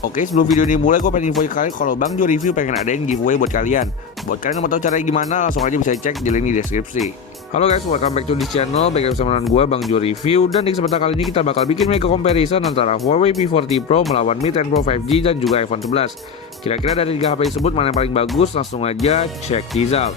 Oke, sebelum video ini mulai, gue pengen info ke kalian kalau Bang Jo Review pengen adain giveaway buat kalian. Buat kalian yang mau tahu caranya gimana, langsung aja bisa cek di link di deskripsi. Halo guys, welcome back to this channel. Baik bersama dengan gue, Bang Jo Review. Dan di kesempatan kali ini kita bakal bikin mega comparison antara Huawei P40 Pro melawan Mi 10 Pro 5G dan juga iPhone 11. Kira-kira dari 3 HP tersebut mana yang paling bagus? Langsung aja cek result.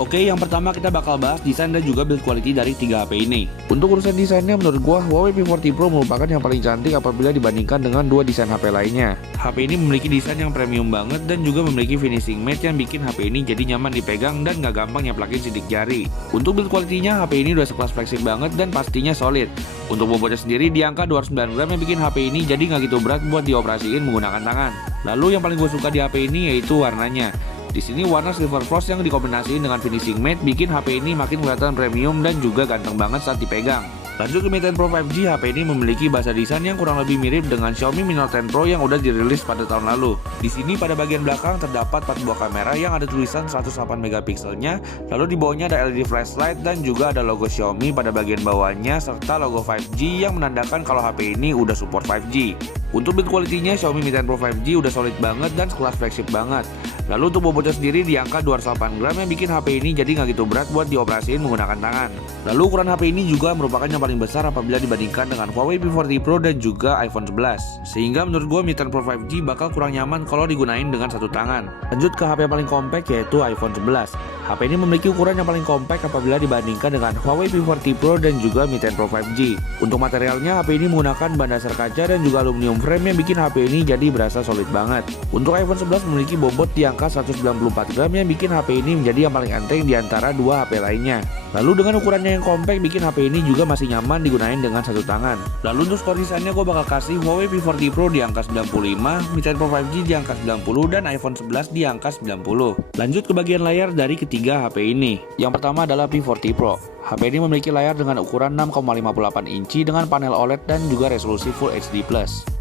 Oke, yang pertama kita bakal bahas desain dan juga build quality dari 3 HP ini. Untuk urusan desainnya, menurut gua Huawei P40 Pro merupakan yang paling cantik apabila dibandingkan dengan dua desain HP lainnya. HP ini memiliki desain yang premium banget dan juga memiliki finishing matte yang bikin HP ini jadi nyaman dipegang dan nggak gampang nyaplakin sidik jari. Untuk build quality-nya, HP ini udah sekelas flagship banget dan pastinya solid. Untuk bobotnya sendiri di angka 209 gram yang bikin HP ini jadi nggak gitu berat buat dioperasiin menggunakan tangan. Lalu yang paling gue suka di HP ini yaitu warnanya. Di sini warna silver frost yang dikombinasiin dengan finishing matte bikin HP ini makin kelihatan premium dan juga ganteng banget saat dipegang. Lanjut ke Mi 10 Pro 5G, HP ini memiliki bahasa desain yang kurang lebih mirip dengan Xiaomi Mi Note 10 Pro yang udah dirilis pada tahun lalu. Di sini pada bagian belakang terdapat 4 buah kamera yang ada tulisan 108 megapikselnya, lalu di bawahnya ada LED flashlight dan juga ada logo Xiaomi pada bagian bawahnya serta logo 5G yang menandakan kalau HP ini udah support 5G. Untuk build quality-nya Xiaomi Mi 10 Pro 5G udah solid banget dan sekelas flagship banget. Lalu untuk bobotnya sendiri di angka 208 gram yang bikin HP ini jadi nggak gitu berat buat dioperasiin menggunakan tangan. Lalu ukuran HP ini juga merupakan yang paling besar apabila dibandingkan dengan Huawei P40 Pro dan juga iPhone 11. Sehingga menurut gue Mi 10 Pro 5G bakal kurang nyaman kalau digunain dengan satu tangan. Lanjut ke HP yang paling compact yaitu iPhone 11. HP ini memiliki ukuran yang paling compact apabila dibandingkan dengan Huawei P40 Pro dan juga Mi 10 Pro 5G. Untuk materialnya, HP ini menggunakan bahan dasar kaca dan juga aluminium frame yang bikin HP ini jadi berasa solid banget. Untuk iPhone 11 memiliki bobot di angka 194 gram yang bikin HP ini menjadi yang paling enteng di antara dua HP lainnya. Lalu dengan ukurannya yang compact bikin HP ini juga masih nyaman digunain dengan satu tangan. Lalu untuk skor desainnya gue bakal kasih Huawei P40 Pro di angka 95, Mi 10 Pro 5G di angka 90, dan iPhone 11 di angka 90. Lanjut ke bagian layar dari ketiga HP ini. Yang pertama adalah P40 Pro. HP ini memiliki layar dengan ukuran 6,58 inci dengan panel OLED dan juga resolusi Full HD+.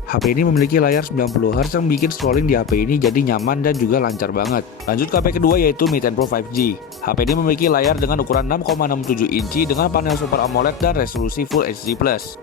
HP ini memiliki layar 90Hz yang bikin scrolling di HP ini jadi nyaman dan juga lancar banget. Lanjut ke HP kedua yaitu Mi 10 Pro 5G. HP ini memiliki layar dengan ukuran 6,67 inci dengan panel Super AMOLED dan resolusi Full HD+.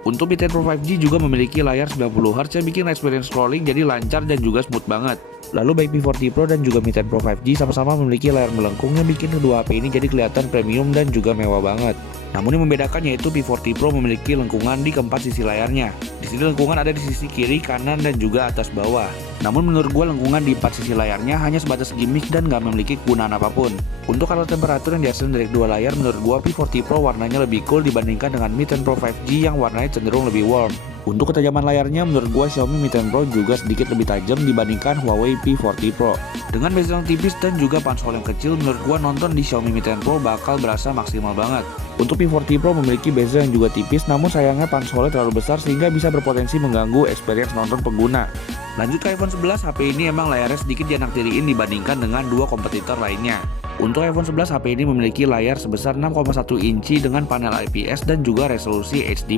Untuk Mi 10 Pro 5G juga memiliki layar 90Hz yang bikin experience scrolling jadi lancar dan juga smooth banget. Lalu baik P40 Pro dan juga Mi 10 Pro 5G sama-sama memiliki layar melengkung yang bikin kedua HP ini jadi kelihatan premium dan juga mewah banget. Namun yang membedakan yaitu P40 Pro memiliki lengkungan di keempat sisi layarnya. Di sini lengkungan ada di sisi kiri, kanan, dan juga atas bawah. Namun menurut gue lengkungan di empat sisi layarnya hanya sebatas gimmick dan gak memiliki kegunaan apapun. Untuk kadar temperatur yang dihasilkan dari dua layar, menurut gue P40 Pro warnanya lebih cool dibandingkan dengan Mi 10 Pro 5G yang warnanya cenderung lebih warm. Untuk ketajaman layarnya, menurut gua Xiaomi Mi 10 Pro juga sedikit lebih tajam dibandingkan Huawei P40 Pro. Dengan bezel yang tipis dan juga pansol yang kecil, menurut gua nonton di Xiaomi Mi 10 Pro bakal berasa maksimal banget. Untuk P40 Pro memiliki bezel yang juga tipis, namun sayangnya pansolnya terlalu besar sehingga bisa berpotensi mengganggu experience nonton pengguna. Lanjut ke iPhone 11, HP ini emang layarnya sedikit dianaktiriin dibandingkan dengan dua kompetitor lainnya. Untuk iPhone 11, HP ini memiliki layar sebesar 6,1 inci dengan panel IPS dan juga resolusi HD+.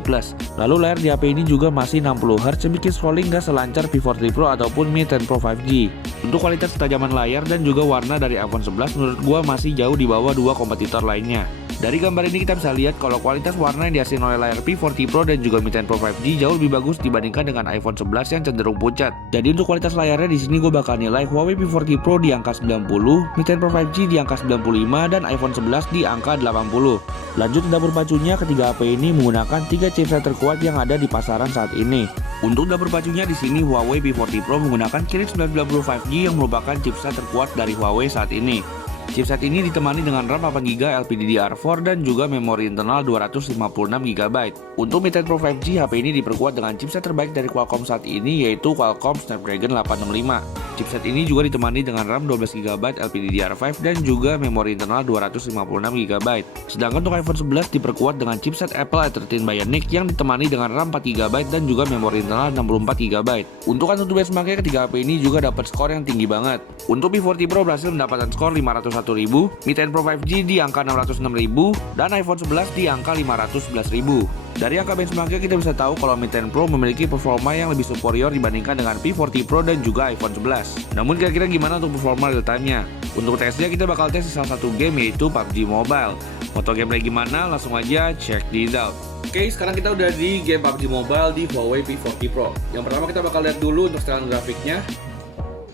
Lalu layar di HP ini juga masih 60Hz yang bikin scrolling gak selancar P40 Pro ataupun Mi 10 Pro 5G. Untuk kualitas ketajaman layar dan juga warna dari iPhone 11 menurut gua masih jauh di bawah dua kompetitor lainnya. Dari gambar ini kita bisa lihat kalau kualitas warna yang dihasilkan oleh layar P40 Pro dan juga Mi 10 Pro 5G jauh lebih bagus dibandingkan dengan iPhone 11 yang cenderung pucat. Jadi untuk kualitas layarnya di sini gue bakal nilai Huawei P40 Pro di angka 90, Mi 10 Pro 5G di angka 95, dan iPhone 11 di angka 80. Lanjut ke dapur pacunya, ketiga HP ini menggunakan 3 chipset terkuat yang ada di pasaran saat ini. Untuk dapur pacunya di sini Huawei P40 Pro menggunakan Kirin 990 5G yang merupakan chipset terkuat dari Huawei saat ini. Chipset ini ditemani dengan RAM 8GB LPDDR4 dan juga memori internal 256GB. Untuk Mi 10 Pro 5G, HP ini diperkuat dengan chipset terbaik dari Qualcomm saat ini yaitu Qualcomm Snapdragon 865. Chipset ini juga ditemani dengan RAM 12GB LPDDR5 dan juga memori internal 256GB. Sedangkan untuk iPhone 11 diperkuat dengan chipset Apple A13 Bionic yang ditemani dengan RAM 4GB dan juga memori internal 64GB. Untuk Antutu benchmarknya ketiga HP ini juga dapat skor yang tinggi banget. Untuk P40 Pro berhasil mendapatkan skor 501.000, Mi 10 Pro 5G di angka 606.000, dan iPhone 11 di angka 511.000. Dari angka benchmarknya kita bisa tahu kalau Mi 10 Pro memiliki performa yang lebih superior dibandingkan dengan P40 Pro dan juga iPhone 11. Namun kira-kira gimana untuk performa real time-nya? Untuk tesnya kita bakal tes di salah satu game yaitu PUBG Mobile. Mau tau gameplay gimana? Langsung aja check this out. Oke, sekarang kita udah di game PUBG Mobile di Huawei P40 Pro. Yang pertama kita bakal lihat dulu untuk setelan grafiknya.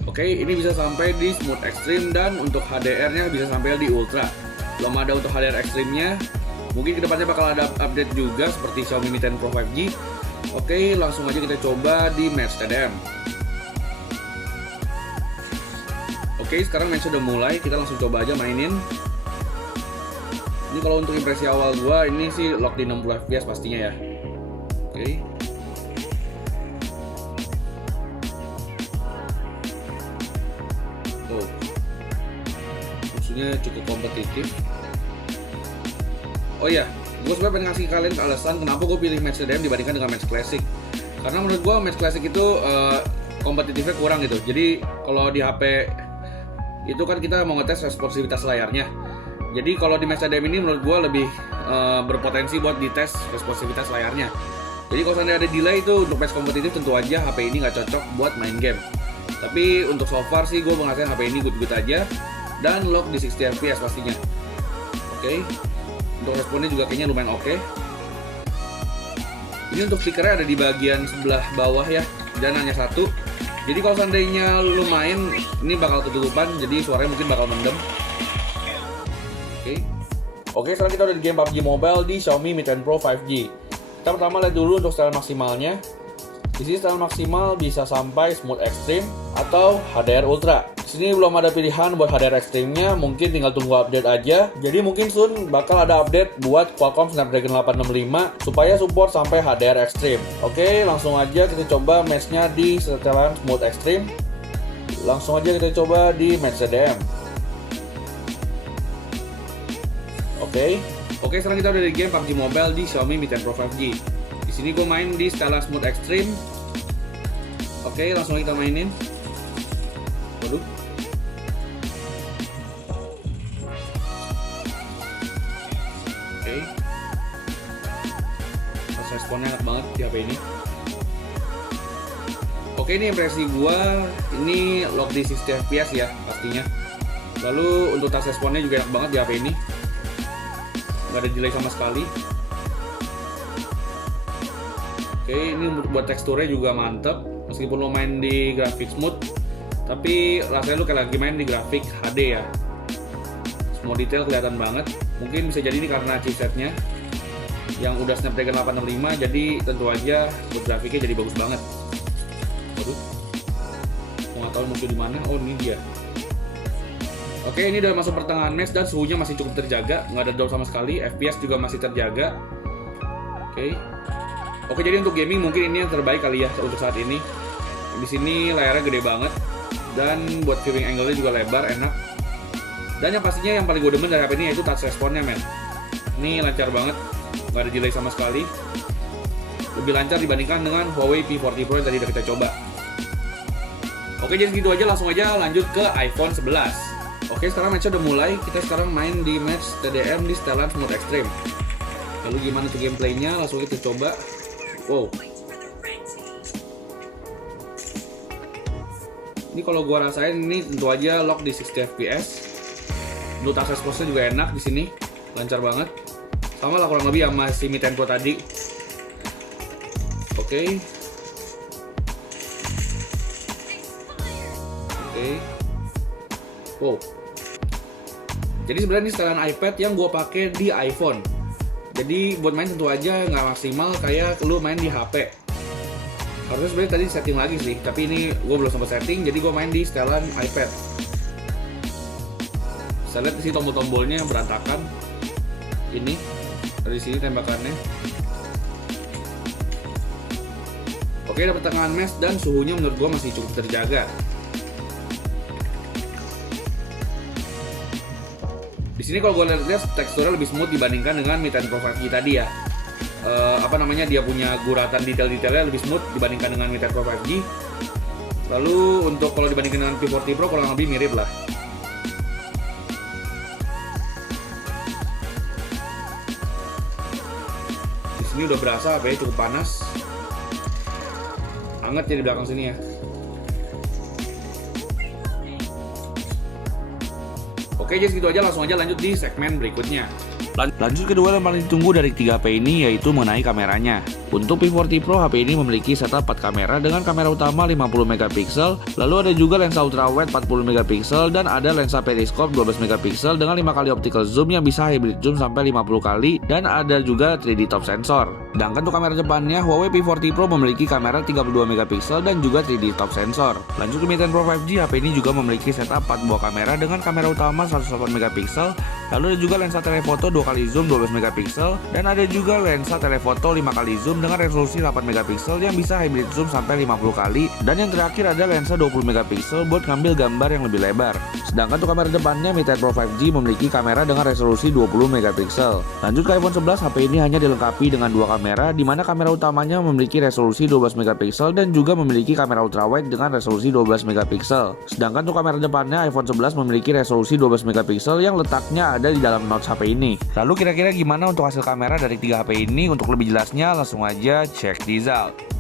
Oke, ini bisa sampai di Smooth Extreme dan untuk HDR-nya bisa sampai di Ultra. Belum ada untuk HDR Extreme-nya. Mungkin kedepannya bakal ada update juga seperti Xiaomi Mi 10 Pro 5G. Oke, langsung aja kita coba di match TDM. Oke, sekarang match udah mulai, kita langsung coba aja mainin. Ini kalau untuk impresi awal gua, ini sih lock di 60 fps pastinya ya. Oke. Oh, musuhnya cukup kompetitif. Oh iya, gue sebenarnya pengen ngasih kalian alasan kenapa gue pilih match TDM dibandingkan dengan match classic. Karena menurut gue match classic itu kompetitifnya kurang gitu. Jadi kalau di HP itu kan kita mau ngetes responsivitas layarnya. Jadi kalau di match TDM ini menurut gue lebih berpotensi buat dites responsivitas layarnya. Jadi kalau seandainya ada delay itu untuk match kompetitif tentu aja HP ini nggak cocok buat main game. Tapi untuk so far sih gue mengatakan HP ini good-good aja dan lock di 60 fps pastinya. Oke. Untuk responnya juga kayaknya lumayan oke. Ini untuk speakernya ada di bagian sebelah bawah ya, dan hanya satu. Jadi kalau seandainya lu main, ini bakal ketutupan, jadi suaranya mungkin bakal mendem. Oke, sekarang kita udah di game PUBG Mobile di Xiaomi Mi 10 Pro 5G. Kita pertama lihat dulu untuk setelan maksimalnya. Di sini setelan maksimal bisa sampai Smooth Extreme atau HDR Ultra. Di sini belum ada pilihan buat HDR Extreme-nya, mungkin tinggal tunggu update aja. Jadi mungkin soon bakal ada update buat Qualcomm Snapdragon 865 supaya support sampai HDR Extreme. Oke, langsung aja kita coba match-nya di setelan Smooth Extreme. Langsung aja kita coba di match TDM. Oke, sekarang kita udah di game PUBG Mobile di Xiaomi Mi 10 Pro 5G. Di sini gue main di setelan Smooth Extreme. Oke, langsung kita mainin. Waduh. Oke. Pas responnya enak banget di HP ini. Oke, ini impresi gua, ini lock di 60 fps ya pastinya. Lalu untuk touch responnya juga enak banget di HP ini. Gak ada delay sama sekali. Oke, ini buat teksturnya juga mantep. Meskipun lo main di grafik smooth, tapi rasanya lo kayak lagi main di grafik HD ya. Semua detail kelihatan banget. Mungkin bisa jadi ini karena chipsetnya yang udah Snapdragon 865, jadi tentu aja buat grafiknya jadi bagus banget. Waduh, mau nggak tahu muncul di mana? Oh, ini dia. Oke, ini udah masuk pertengahan match dan suhunya masih cukup terjaga, nggak ada drop sama sekali. FPS juga masih terjaga. Oke, jadi untuk gaming mungkin ini yang terbaik kali ya untuk saat ini. Di sini layarnya gede banget dan buat viewing angle-nya juga lebar, enak. Dan yang pastinya yang paling gue demen dari HP ini yaitu touch responnya, men. Ini lancar banget, nggak ada delay sama sekali. Lebih lancar dibandingkan dengan Huawei P40 Pro yang tadi udah kita coba. Oke, jadi segitu aja, langsung aja lanjut ke iPhone 11. Oke, sekarang match-nya udah mulai. Kita sekarang main di match TDM di setelan Smooth Extreme. Lalu gimana tuh gameplaynya? Langsung kita coba. Wow. Ini kalau gua rasain ini tentu aja lock di 60 fps. Untuk touch response-nya juga enak di sini. Lancar banget. Sama lah kurang lebih sama si Mi 10 Pro tadi. Oke. Wow. Jadi sebenarnya ini setelan iPad yang gue pakai di iPhone. Jadi buat main tentu aja nggak maksimal kayak lu main di HP. Harusnya sebenarnya tadi setting lagi sih, tapi ini gue belum sempat setting, jadi gue main di setelan iPad. Saya lihat di sini tombol-tombolnya berantakan. Ini dari sini tembakannya. Oke, dapat tangan match dan suhunya menurut gue masih cukup terjaga. Di sini kalau gue lihat teksturnya lebih smooth dibandingkan dengan Mi 10 Pro 5G tadi ya. Dia punya guratan detail-detailnya lebih smooth dibandingkan dengan Mi 10 Pro 5G. Lalu untuk kalau dibandingkan dengan P40 Pro kurang lebih mirip lah. Di sini udah berasa HP cukup panas. Hangat ya di belakang sini ya. Oke, jadi segitu aja, langsung aja lanjut di segmen berikutnya. Lanjut kedua yang paling ditunggu dari 3 HP ini yaitu mengenai kameranya. Untuk P40 Pro, HP ini memiliki setup 4 kamera dengan kamera utama 50 megapiksel, lalu ada juga lensa ultrawide 40 megapiksel dan ada lensa periskop 12 megapiksel dengan 5 kali optical zoom yang bisa hybrid zoom sampai 50 kali dan ada juga 3D top sensor. Sedangkan untuk kamera depannya, Huawei P40 Pro memiliki kamera 32 megapiksel dan juga 3D top sensor. Lanjut ke Mi 10 Pro 5G, HP ini juga memiliki setup 4 buah kamera dengan kamera utama 108 megapiksel, lalu ada juga lensa telefoto 2 kali zoom 12 megapiksel dan ada juga lensa telefoto 5 kali zoom dengan resolusi 8 megapiksel yang bisa hybrid zoom sampai 50 kali, dan yang terakhir ada lensa 20 megapiksel buat ngambil gambar yang lebih lebar. Sedangkan untuk kamera depannya, Mi 10 Pro 5G memiliki kamera dengan resolusi 20 megapiksel. Lanjut ke iPhone 11, HP ini hanya dilengkapi dengan 2 kamera, di mana kamera utamanya memiliki resolusi 12 megapiksel dan juga memiliki kamera ultrawide dengan resolusi 12 megapiksel. Sedangkan untuk kamera depannya, iPhone 11 memiliki resolusi 12 megapiksel yang letaknya ada di dalam notch HP ini. Lalu kira-kira gimana untuk hasil kamera dari 3 HP ini? Untuk lebih jelasnya langsung aja cek result.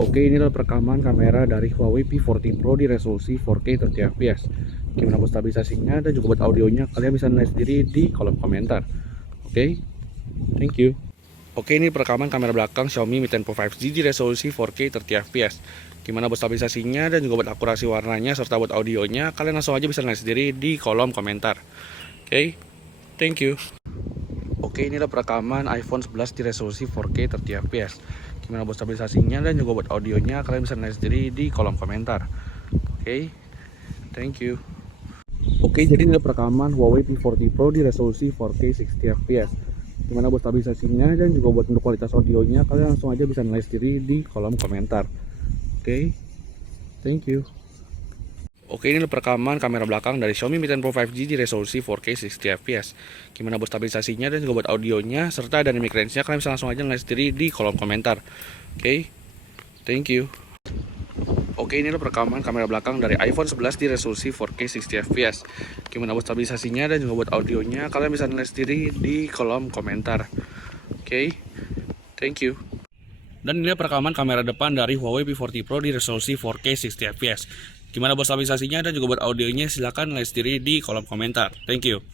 Oke, ini adalah perekaman kamera dari Huawei P40 Pro di resolusi 4K 30fps. Gimana buat stabilisasinya dan juga buat audionya, kalian bisa nilai sendiri di kolom komentar. Oke, thank you. Oke, ini perekaman kamera belakang Xiaomi Mi 10 Pro 5G di resolusi 4K 30fps. Gimana buat stabilisasinya dan juga buat akurasi warnanya serta buat audionya, kalian langsung aja bisa nilai sendiri di kolom komentar. Oke, thank you. Oke, ini adalah perekaman iPhone 11 di resolusi 4K 30fps. Gimana buat stabilisasinya dan juga buat audionya, kalian bisa nilai sendiri di kolom komentar. Oke, thank you. Oke, jadi ini adalah perekaman Huawei P40 Pro di resolusi 4K 60fps. Gimana buat stabilisasinya dan juga buat untuk kualitas audionya, kalian langsung aja bisa nilai sendiri di kolom komentar. Oke, thank you. Oke, ini adalah perekaman kamera belakang dari Xiaomi Mi 10 Pro 5G di resolusi 4K 60fps. Gimana buat stabilisasinya dan juga buat audionya serta dynamic range-nya, kalian bisa langsung aja nilai sendiri di kolom komentar. Oke, thank you. Oke, ini adalah perekaman kamera belakang dari iPhone 11 di resolusi 4K 60fps. Gimana buat stabilisasinya dan juga buat audionya, kalian bisa nilai sendiri di kolom komentar. Oke, thank you. Dan ini adalah perekaman kamera depan dari Huawei P40 Pro di resolusi 4K 60fps. Gimana buat stabilisasinya dan juga buat audionya silahkan lihat sendiri di kolom komentar. Thank you.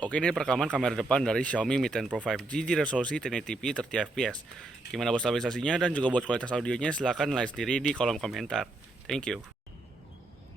Oke, ini perekaman kamera depan dari Xiaomi Mi 10 Pro 5G di resolusi 1080p 30fps. Gimana buat stabilisasinya dan juga buat kualitas audionya silahkan lihat sendiri di kolom komentar. Thank you.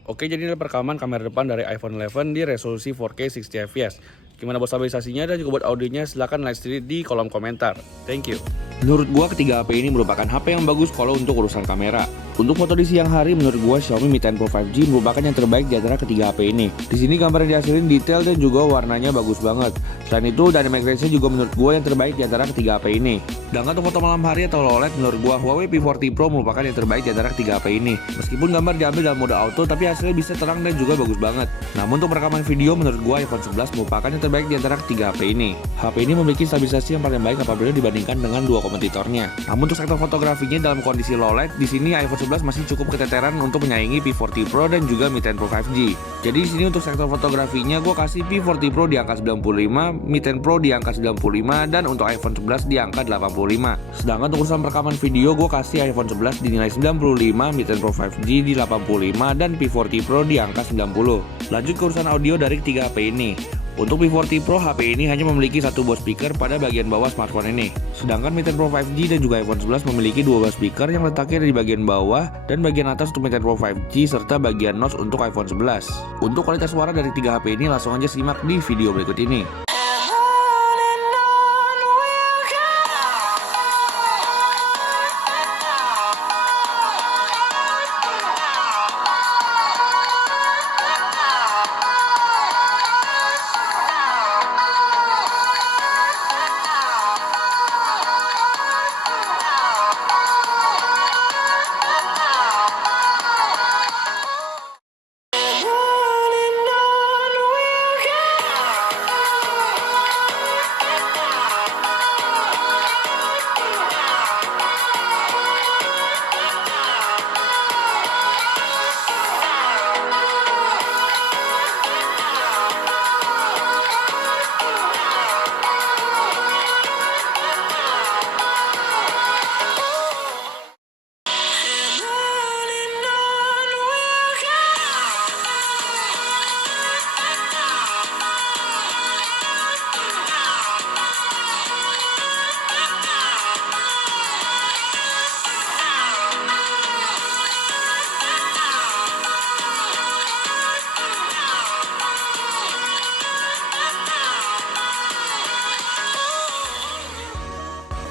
Oke, jadi ini perekaman kamera depan dari iPhone 11 di resolusi 4K 60fps. Gimana buat stabilisasinya dan juga buat audionya silahkan lihat sendiri di kolom komentar. Thank you. Menurut gua ketiga HP ini merupakan HP yang bagus kalau untuk urusan kamera. Untuk foto di siang hari menurut gua Xiaomi Mi 10 Pro 5G merupakan yang terbaik di antara ketiga HP ini. Di sini gambar yang dihasilin detail dan juga warnanya bagus banget. Selain itu dynamic range-nya juga menurut gua yang terbaik di antara ketiga HP ini. Sedangkan untuk foto malam hari atau low light menurut gua Huawei P40 Pro merupakan yang terbaik di antara ketiga HP ini. Meskipun gambar diambil dalam mode auto tapi hasilnya bisa terang dan juga bagus banget. Namun untuk perekaman video menurut gua iPhone 11 merupakan yang terbaik di antara ketiga HP ini. HP ini memiliki stabilisasi yang paling baik apabila dibandingkan dengan dua kompetitornya. Namun untuk sektor fotografinya dalam kondisi low light di sini iPhone 11 masih cukup keteteran untuk menyaingi P40 Pro dan juga Mi 10 Pro 5G. Jadi di sini untuk sektor fotografinya gue kasih P40 Pro di angka 95, Mi 10 Pro di angka 95 dan untuk iPhone 11 di angka 85. Sedangkan untuk urusan perekaman video gue kasih iPhone 11 dinilai 95, Mi 10 Pro 5G di 85 dan P40 Pro di angka 90. Lanjut ke urusan audio dari ketiga HP ini. Untuk P40 Pro, HP ini hanya memiliki satu buah speaker pada bagian bawah smartphone ini. Sedangkan Mi 10 Pro 5G dan juga iPhone 11 memiliki dua buah speaker yang letaknya di bagian bawah dan bagian atas untuk Mi 10 Pro 5G serta bagian notch untuk iPhone 11. Untuk kualitas suara dari tiga HP ini langsung aja simak di video berikut ini.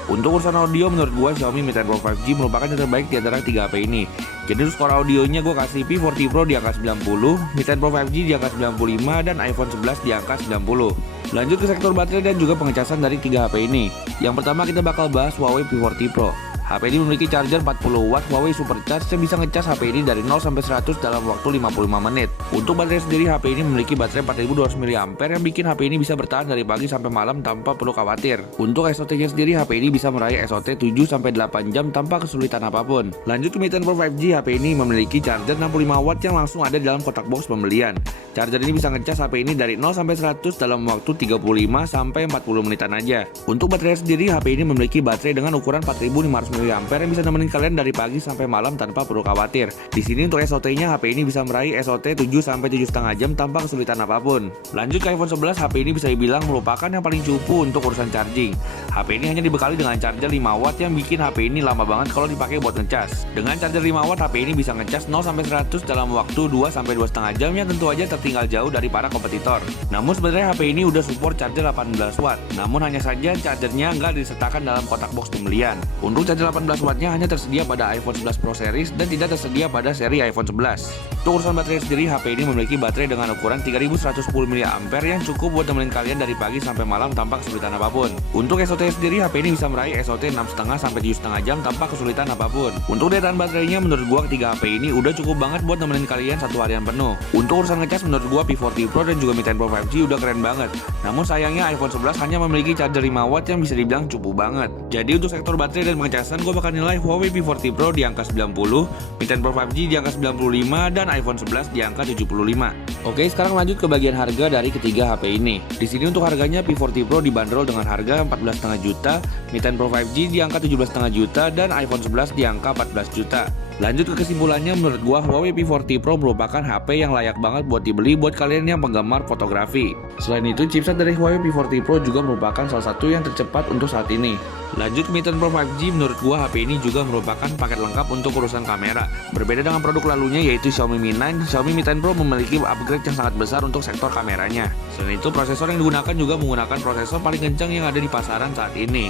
Untuk urusan audio menurut gua Xiaomi Mi 10 Pro 5G merupakan yang terbaik di antara tiga HP ini. Jadi untuk skor audionya gua kasih P40 Pro di angka 90, Mi 10 Pro 5G di angka 95 dan iPhone 11 di angka 90. Lanjut ke sektor baterai dan juga pengecasan dari tiga HP ini. Yang pertama kita bakal bahas Huawei P40 Pro. HP ini memiliki charger 40 watt Huawei Supercharge yang bisa ngecas HP ini dari 0 sampai 100 dalam waktu 55 menit. Untuk baterai sendiri HP ini memiliki baterai 4200 mAh yang bikin HP ini bisa bertahan dari pagi sampai malam tanpa perlu khawatir. Untuk SOT-nya sendiri HP ini bisa meraih SOT 7 sampai 8 jam tanpa kesulitan apapun. Lanjut ke Mi 10 Pro 5G, HP ini memiliki charger 65 watt yang langsung ada di dalam kotak box pembelian. Charger ini bisa ngecas HP ini dari 0 sampai 100 dalam waktu 35 sampai 40 menitan aja. Untuk baterai sendiri HP ini memiliki baterai dengan ukuran 4500 mAh yang bisa nemenin kalian dari pagi sampai malam tanpa perlu khawatir. Di sini untuk SOT-nya HP ini bisa meraih SOT 7 sampai 7,5 jam tanpa kesulitan apapun. Lanjut ke iPhone 11, HP ini bisa dibilang merupakan yang paling cupu untuk urusan charging. HP ini hanya dibekali dengan charger 5 watt yang bikin HP ini lama banget kalau dipakai buat ngecas. Dengan charger 5 watt HP ini bisa ngecas 0 sampai 100 dalam waktu 2 sampai 2,5 jam yang tentu aja tertinggal jauh dari para kompetitor. Namun sebenarnya HP ini udah support charger 18 watt. Namun hanya saja chargernya nggak disertakan dalam kotak box pembelian. Untuk charger 18 wattnya hanya tersedia pada iPhone 11 Pro series dan tidak tersedia pada seri iPhone 11. Untuk urusan baterai sendiri, HP ini memiliki baterai dengan ukuran 3110 mAh yang cukup buat nemenin kalian dari pagi sampai malam tanpa kesulitan apapun. Untuk SOT sendiri, HP ini bisa meraih SOT 6,5 sampai 7,5 jam tanpa kesulitan apapun. Untuk daya tahan baterainya menurut gua ketiga HP ini udah cukup banget buat nemenin kalian satu harian penuh. Untuk urusan ngecas menurut gua P40 Pro dan juga Mi 10 Pro 5G udah keren banget. Namun sayangnya iPhone 11 hanya memiliki charger 5 watt yang bisa dibilang cukup banget. Jadi untuk sektor baterai dan pengecasan gua bakal nilai Huawei P40 Pro di angka 90, Mi 10 Pro 5G di angka 95 dan iPhone 11 di angka 75. Oke, sekarang lanjut ke bagian harga dari ketiga HP ini. Di sini untuk harganya P40 Pro dibanderol dengan harga 14,5 juta, Mi 10 Pro 5G di angka 17,5 juta dan iPhone 11 di angka 14 juta. Lanjut ke kesimpulannya, menurut gua Huawei P40 Pro merupakan HP yang layak banget buat dibeli buat kalian yang penggemar fotografi. Selain itu, chipset dari Huawei P40 Pro juga merupakan salah satu yang tercepat untuk saat ini. Lanjut Mi 10 Pro 5G, menurut gua HP ini juga merupakan paket lengkap untuk urusan kamera. Berbeda dengan produk lalunya yaitu Xiaomi Mi 9, Xiaomi Mi 10 Pro memiliki upgrade yang sangat besar untuk sektor kameranya. Selain itu, prosesor yang digunakan juga menggunakan prosesor paling kencang yang ada di pasaran saat ini.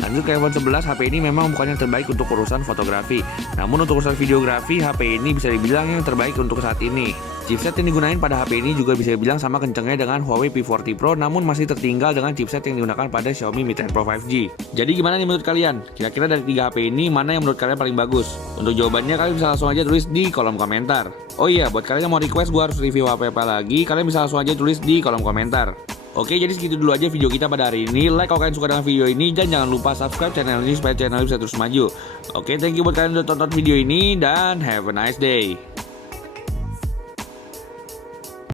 Lanjut ke iPhone 11, HP ini memang bukan yang terbaik untuk urusan fotografi. Namun untuk urusan videografi, HP ini bisa dibilang yang terbaik untuk saat ini. Chipset yang digunakan pada HP ini juga bisa dibilang sama kencangnya dengan Huawei P40 Pro, namun masih tertinggal dengan chipset yang digunakan pada Xiaomi Mi 10 Pro 5G. Jadi gimana nih menurut kalian? Kira-kira dari 3 HP ini, mana yang menurut kalian paling bagus? Untuk jawabannya kalian bisa langsung aja tulis di kolom komentar. Oh iya, buat kalian yang mau request gue harus review HP apa lagi, kalian bisa langsung aja tulis di kolom komentar. Oke, jadi segitu dulu aja video kita pada hari ini. Like kalau kalian suka dengan video ini, dan jangan lupa subscribe channel ini supaya channel ini bisa terus maju. Oke, thank you buat kalian yang udah tonton video ini, dan have a nice day.